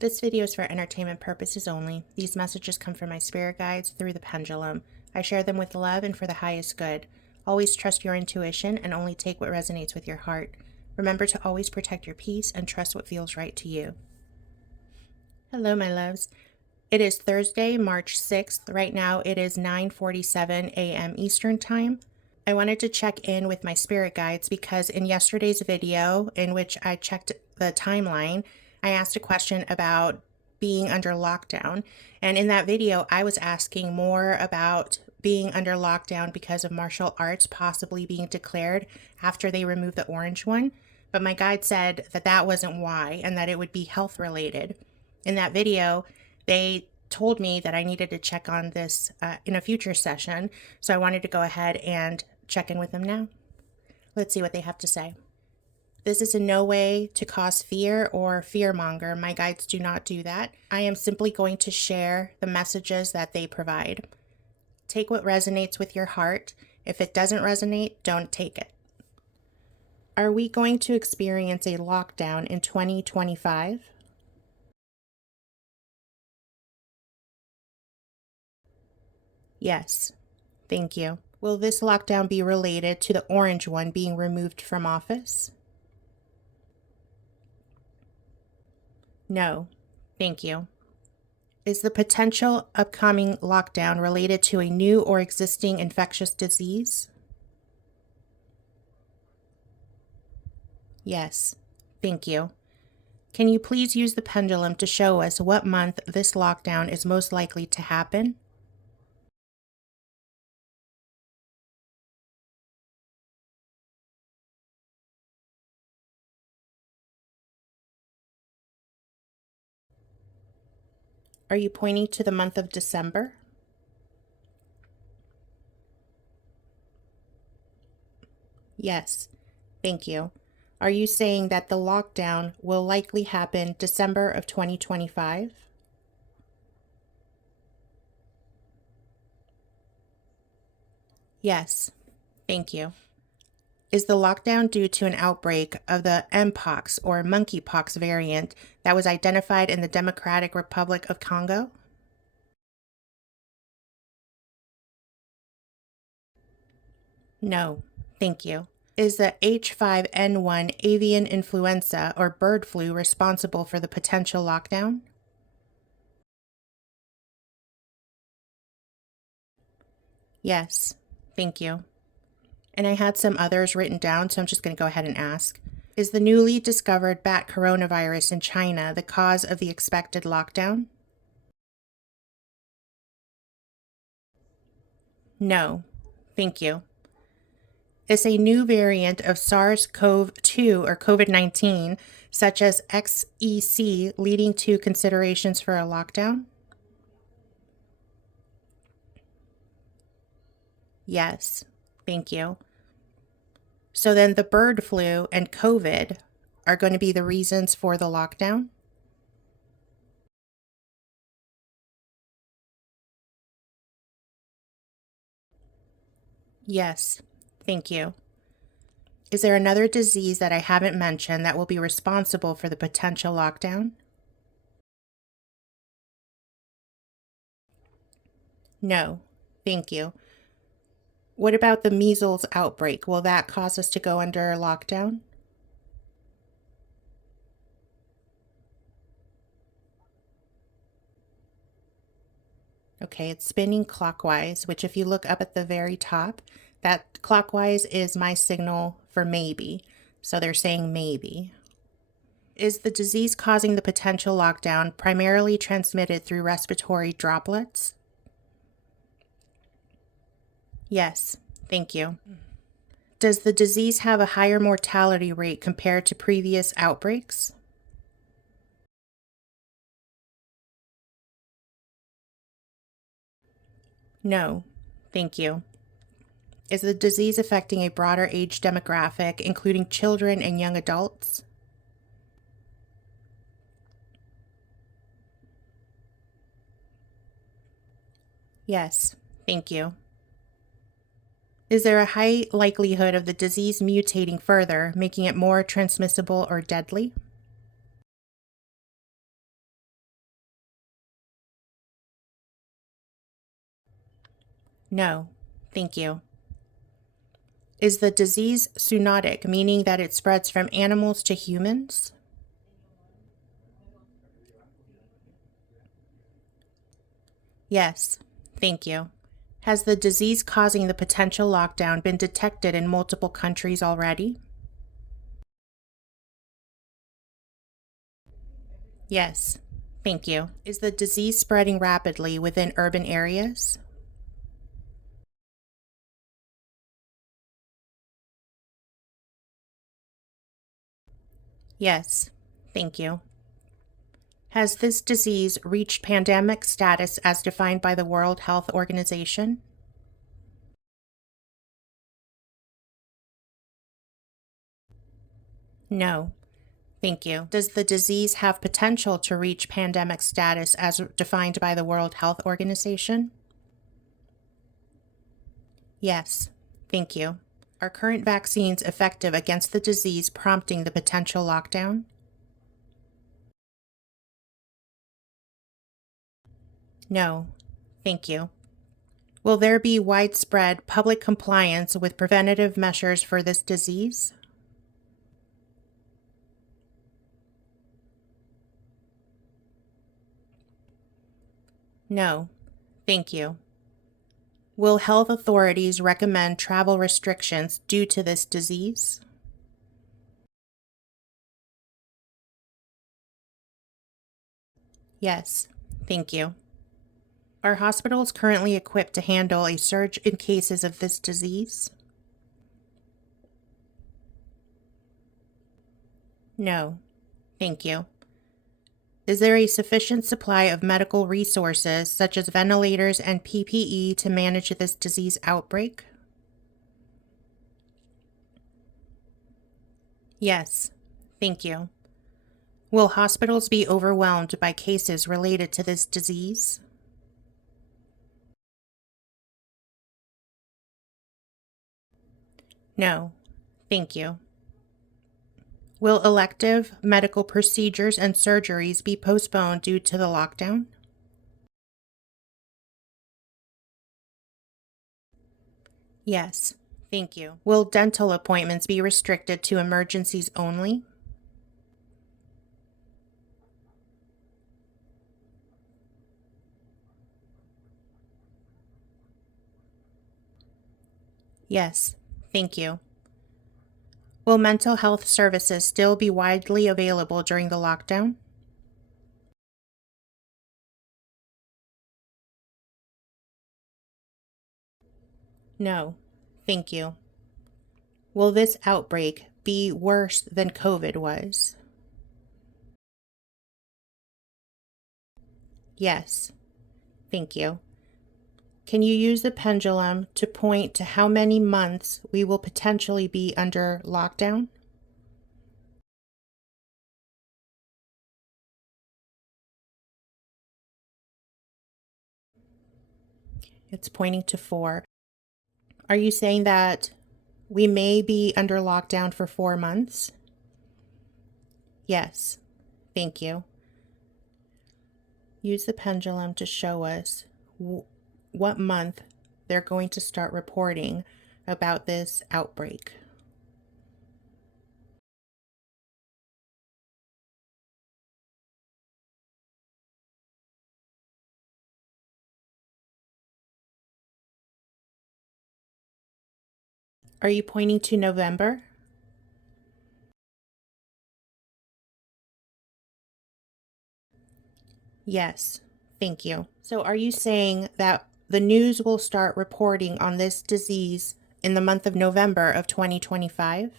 This video is for entertainment purposes only. These messages come from my spirit guides through the Pendulum. I share them with love and for the highest good. Always trust your intuition and only take what resonates with your heart. Remember to always protect your peace and trust what feels right to you. Hello, my loves. It is Thursday, March 6th. Right now it is 9:47 a.m. Eastern Time. I wanted to check in with my spirit guides because in yesterday's video, in which I checked the timeline, I asked a question about being under lockdown. And in that video, I was asking more about being under lockdown because of martial arts possibly being declared after they removed the orange one. But my guide said that that wasn't why and that it would be health related. In that video, they told me that I needed to check on this in a future session. So I wanted to go ahead and check in with them now. Let's see what they have to say. This is in no way to cause fear or fearmonger. My guides do not do that. I am simply going to share the messages that they provide. Take what resonates with your heart. If it doesn't resonate, don't take it. Are we going to experience a lockdown in 2025? Yes. Thank you. Will this lockdown be related to the orange one being removed from office? No. Thank you. Is the potential upcoming lockdown related to a new or existing infectious disease? Yes. Thank you. Can you please use the pendulum to show us what month this lockdown is most likely to happen? Are you pointing to the month of December? Yes. Thank you. Are you saying that the lockdown will likely happen December of 2025? Yes. Thank you. Is the lockdown due to an outbreak of the Mpox or monkeypox variant that was identified in the Democratic Republic of Congo? No. Thank you. Is the H5N1 avian influenza or bird flu responsible for the potential lockdown? Yes. Thank you. And I had some others written down, so I'm just going to go ahead and ask. Is the newly discovered bat coronavirus in China the cause of the expected lockdown? No. Thank you. Is a new variant of SARS-CoV-2 or COVID-19, such as XEC, leading to considerations for a lockdown? Yes. Thank you. So then the bird flu and COVID are going to be the reasons for the lockdown? Yes. Thank you. Is there another disease that I haven't mentioned that will be responsible for the potential lockdown? No. Thank you. What about the measles outbreak? Will that cause us to go under lockdown? Okay, it's spinning clockwise, which if you look up at the very top, that clockwise is my signal for maybe. So they're saying maybe. Is the disease causing the potential lockdown primarily transmitted through respiratory droplets? Yes, thank you. Does the disease have a higher mortality rate compared to previous outbreaks? No, thank you. Is the disease affecting a broader age demographic, including children and young adults? Yes, thank you. Is there a high likelihood of the disease mutating further, making it more transmissible or deadly? No, thank you. Is the disease zoonotic, meaning that it spreads from animals to humans? Yes, thank you. Has the disease causing the potential lockdown been detected in multiple countries already? Yes, thank you. Is the disease spreading rapidly within urban areas? Yes, thank you. Has this disease reached pandemic status as defined by the World Health Organization? No, thank you. Does the disease have potential to reach pandemic status as defined by the World Health Organization? Yes, thank you. Are current vaccines effective against the disease prompting the potential lockdown? No, thank you. Will there be widespread public compliance with preventative measures for this disease? No, thank you. Will health authorities recommend travel restrictions due to this disease? Yes, thank you. Are hospitals currently equipped to handle a surge in cases of this disease? No, thank you. Is there a sufficient supply of medical resources, such as ventilators and PPE, to manage this disease outbreak? Yes, thank you. Will hospitals be overwhelmed by cases related to this disease? No, thank you. Will elective medical procedures and surgeries be postponed due to the lockdown? Yes, thank you. Will dental appointments be restricted to emergencies only? Yes, thank you. Will mental health services still be widely available during the lockdown? No, thank you. Will this outbreak be worse than COVID was? Yes, thank you. Can you use the pendulum to point to how many months we will potentially be under lockdown? It's pointing to 4. Are you saying that we may be under lockdown for 4 months? Yes, thank you. Use the pendulum to show us what month they're going to start reporting about this outbreak. Are you pointing to November? Yes, thank you. So, are you saying that the news will start reporting on this disease in the month of November of 2025?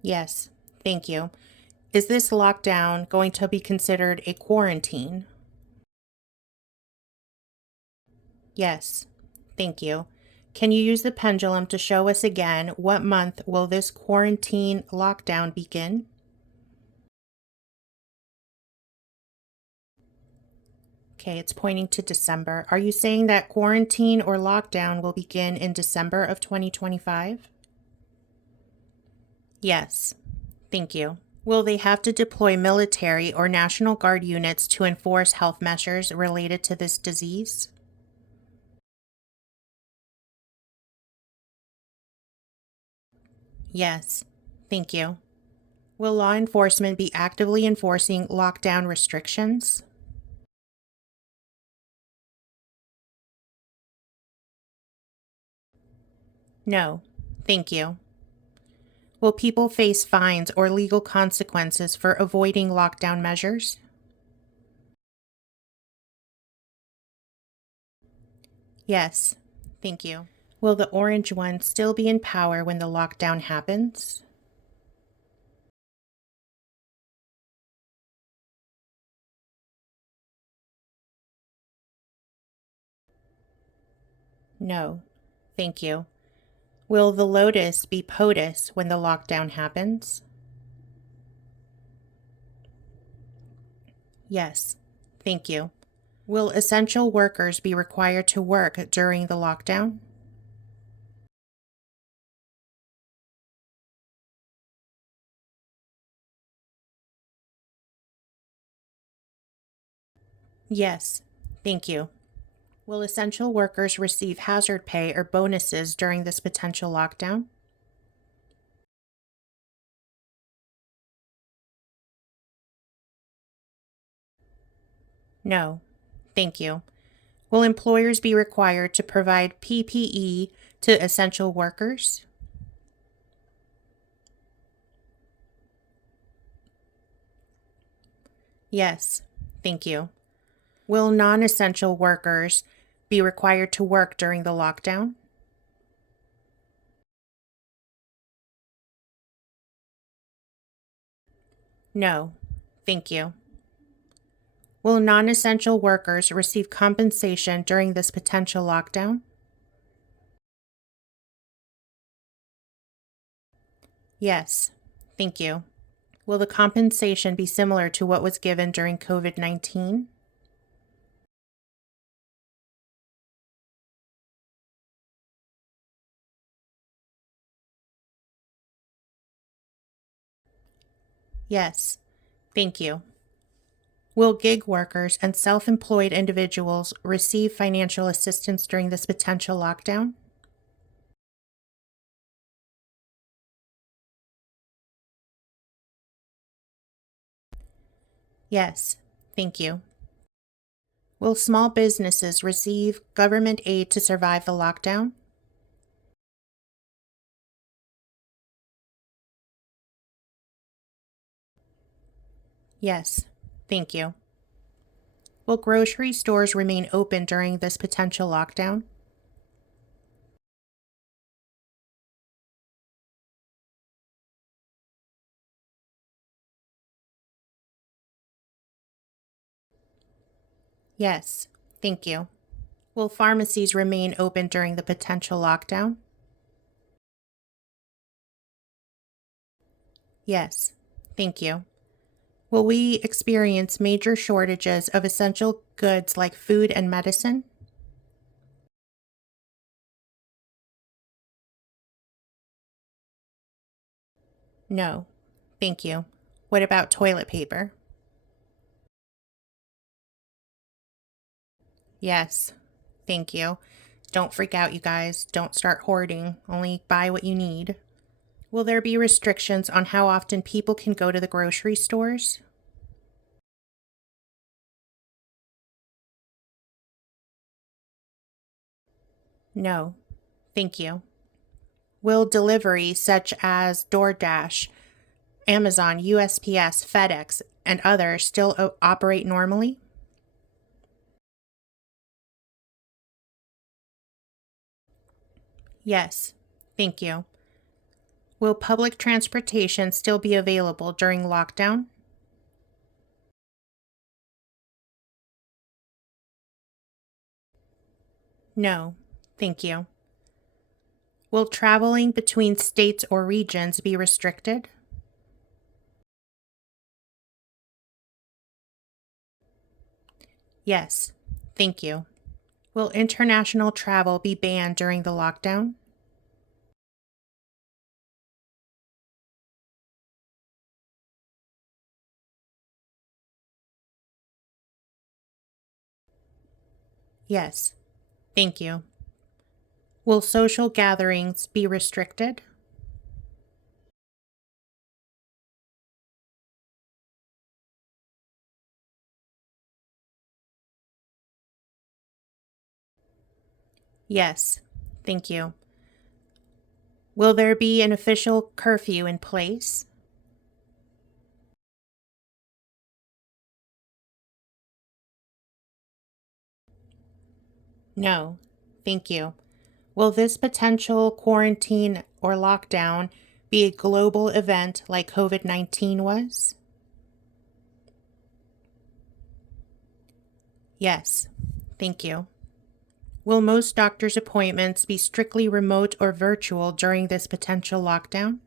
Yes, thank you. Is this lockdown going to be considered a quarantine? Yes, thank you. Can you use the pendulum to show us again what month will this quarantine lockdown begin? Okay, it's pointing to December. Are you saying that quarantine or lockdown will begin in December of 2025? Yes, thank you. Will they have to deploy military or National Guard units to enforce health measures related to this disease? Yes. Thank you. Will law enforcement be actively enforcing lockdown restrictions? No. Thank you. Will people face fines or legal consequences for avoiding lockdown measures? Yes. Thank you. Will the orange one still be in power when the lockdown happens? No. Thank you. Will the lotus be POTUS when the lockdown happens? Yes. Thank you. Will essential workers be required to work during the lockdown? Yes. Thank you. Will essential workers receive hazard pay or bonuses during this potential lockdown? No. Thank you. Will employers be required to provide PPE to essential workers? Yes. Thank you. Will non essential workers be required to work during the lockdown? No. Thank you. Will non essential workers receive compensation during this potential lockdown? Yes. Thank you. Will the compensation be similar to what was given during COVID-19? Yes. Thank you. Will gig workers and self employed individuals receive financial assistance during this potential lockdown? Yes. Thank you. Will small businesses receive government aid to survive the lockdown? Yes. Thank you. Will grocery stores remain open during this potential lockdown? Yes. Thank you. Will pharmacies remain open during the potential lockdown? Yes. Thank you. Will we experience major shortages of essential goods like food and medicine? No. Thank you. What about toilet paper? Yes. Thank you. Don't freak out, you guys. Don't start hoarding. Only buy what you need. Will there be restrictions on how often people can go to the grocery stores? No. Thank you. Will delivery such as DoorDash, Amazon, USPS, FedEx, and others still operate normally? Yes. Thank you. Will public transportation still be available during lockdown? No. Thank you. Will traveling between states or regions be restricted? Yes. Thank you. Will international travel be banned during the lockdown? Yes. Thank you. Will social gatherings be restricted? Yes. Thank you. Will there be an official curfew in place? No. Thank you. Will this potential quarantine or lockdown be a global event like COVID-19 was? Yes. Thank you. Will most doctor's appointments be strictly remote or virtual during this potential lockdown?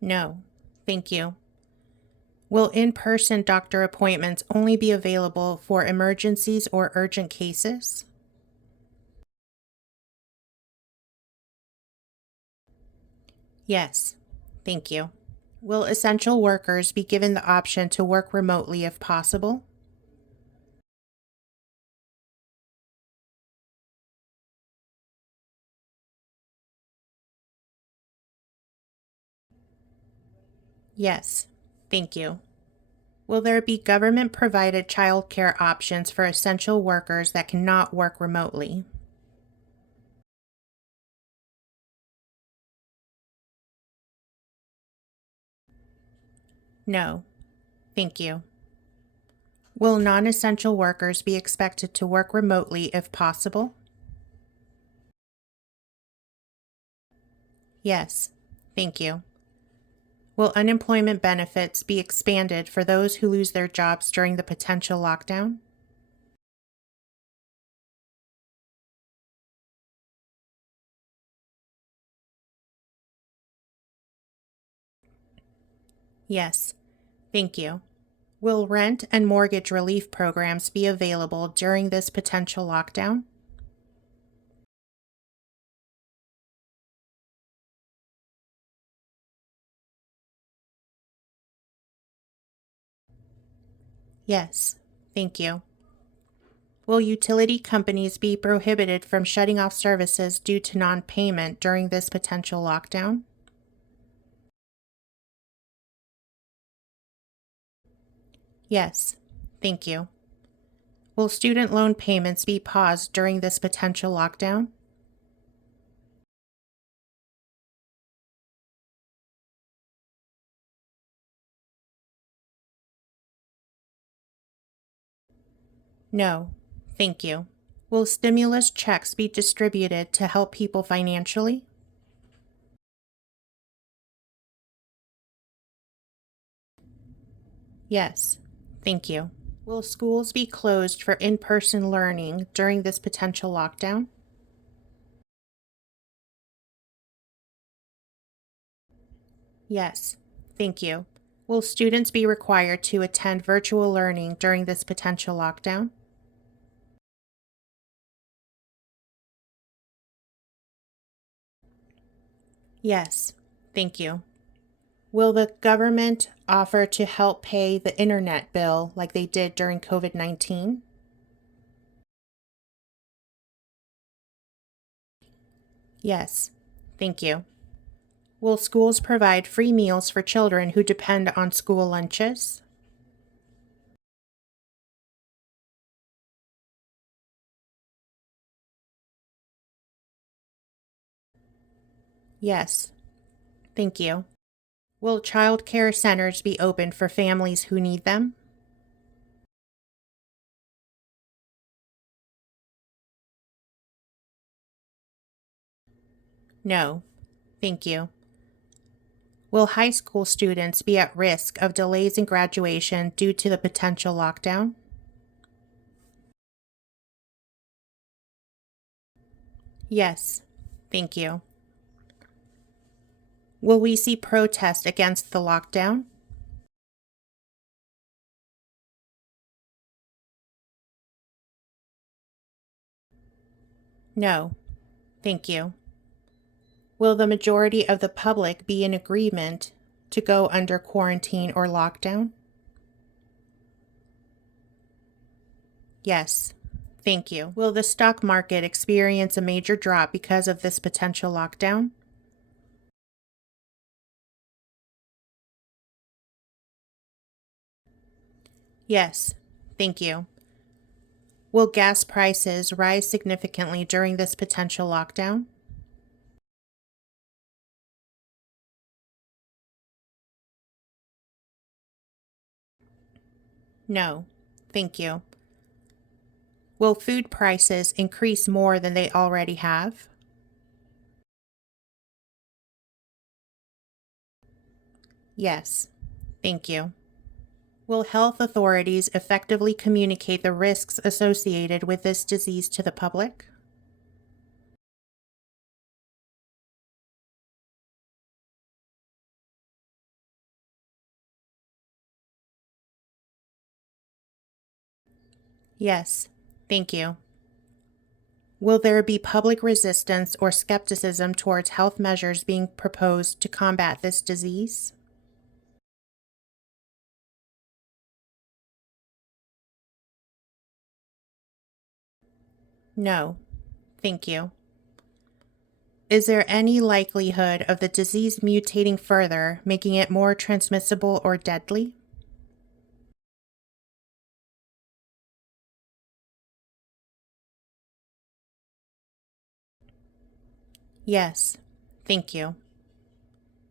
No. Thank you. Will in person doctor appointments only be available for emergencies or urgent cases? Yes. Thank you. Will essential workers be given the option to work remotely if possible? Yes. Thank you. Will there be government provided childcare options for essential workers that cannot work remotely? No. Thank you. Will non essential workers be expected to work remotely if possible? Yes. Thank you. Will unemployment benefits be expanded for those who lose their jobs during the potential lockdown? Yes. Thank you. Will rent and mortgage relief programs be available during this potential lockdown? Yes. Thank you. Will utility companies be prohibited from shutting off services due to non payment during this potential lockdown? Yes. Thank you. Will student loan payments be paused during this potential lockdown? No. Thank you. Will stimulus checks be distributed to help people financially? Yes. Thank you. Will schools be closed for in person learning during this potential lockdown? Yes. Thank you. Will students be required to attend virtual learning during this potential lockdown? Yes. Thank you. Will the government offer to help pay the internet bill like they did during COVID-19? Yes. Thank you. Will schools provide free meals for children who depend on school lunches? Yes. Thank you. Will child care centers be open for families who need them? No. Thank you. Will high school students be at risk of delays in graduation due to the potential lockdown? Yes. Thank you. Will we see protest against the lockdown? No. Thank you. Will the majority of the public be in agreement to go under quarantine or lockdown? Yes. Thank you. Will the stock market experience a major drop because of this potential lockdown? Yes. Thank you. Will gas prices rise significantly during this potential lockdown? No. Thank you. Will food prices increase more than they already have? Yes. Thank you. Will health authorities effectively communicate the risks associated with this disease to the public? Yes. Thank you. Will there be public resistance or skepticism towards health measures being proposed to combat this disease? No. Thank you. Is there any likelihood of the disease mutating further, making it more transmissible or deadly? Yes. Thank you.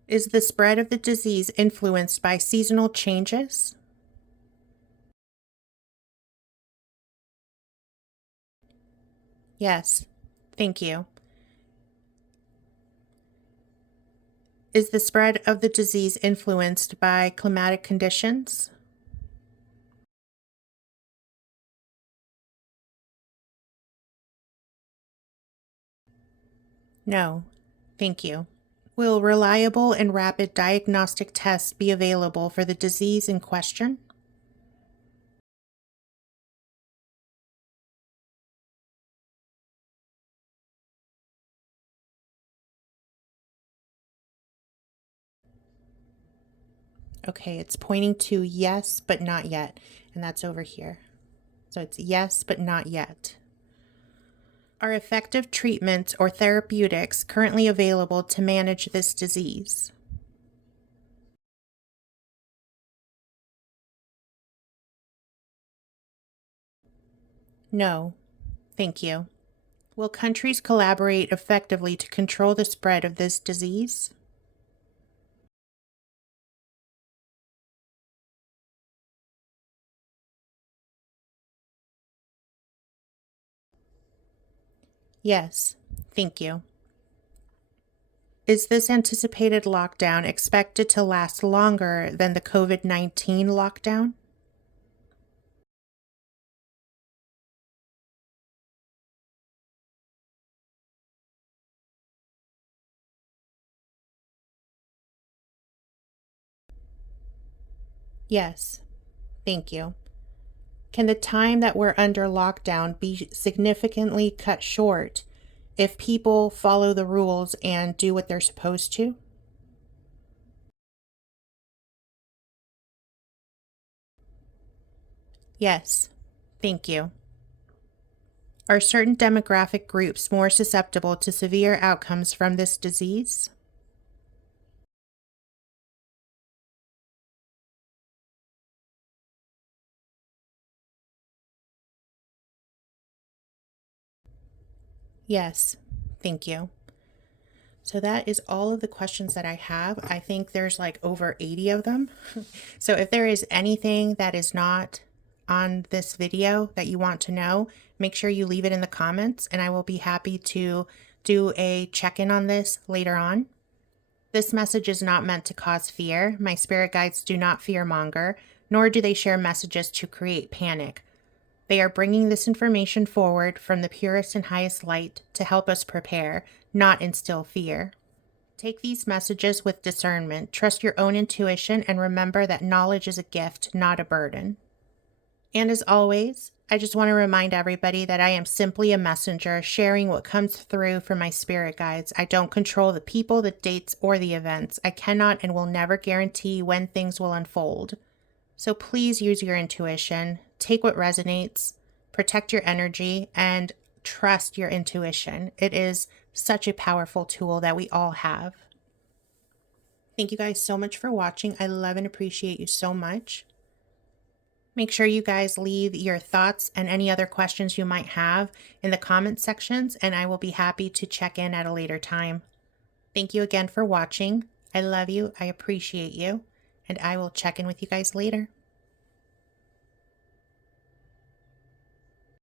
Is the spread of the disease influenced by seasonal changes? Yes. Thank you. Is the spread of the disease influenced by climatic conditions? No. Thank you. Will reliable and rapid diagnostic tests be available for the disease in question? Okay, it's pointing to yes, but not yet. And that's over here. So it's yes, but not yet. Are effective treatments or therapeutics currently available to manage this disease? No. Thank you. Will countries collaborate effectively to control the spread of this disease? Yes. Thank you. Is this anticipated lockdown expected to last longer than the COVID-19 lockdown? Yes. Thank you. Can the time that we're under lockdown be significantly cut short if people follow the rules and do what they're supposed to? Yes. Thank you. Are certain demographic groups more susceptible to severe outcomes from this disease? Yes. Thank you. So that is all of the questions that I have. I think there's like over 80 of them. So if there is anything that is not on this video that you want to know, make sure you leave it in the comments and I will be happy to do a check-in on this later on. This message is not meant to cause fear. My spirit guides do not fearmonger, nor do they share messages to create panic. They are bringing this information forward from the purest and highest light to help us prepare, not instill fear. Take these messages with discernment, trust your own intuition, and remember that knowledge is a gift, not a burden. And as always, I just want to remind everybody that I am simply a messenger sharing what comes through from my spirit guides. I don't control the people, the dates, or the events. I cannot and will never guarantee when things will unfold. So please use your intuition, take what resonates, protect your energy, and trust your intuition. It is such a powerful tool that we all have. Thank you guys so much for watching. I love and appreciate you so much. Make sure you guys leave your thoughts and any other questions you might have in the comment sections, and I will be happy to check in at a later time. Thank you again for watching. I love you. I appreciate you, and I will check in with you guys later.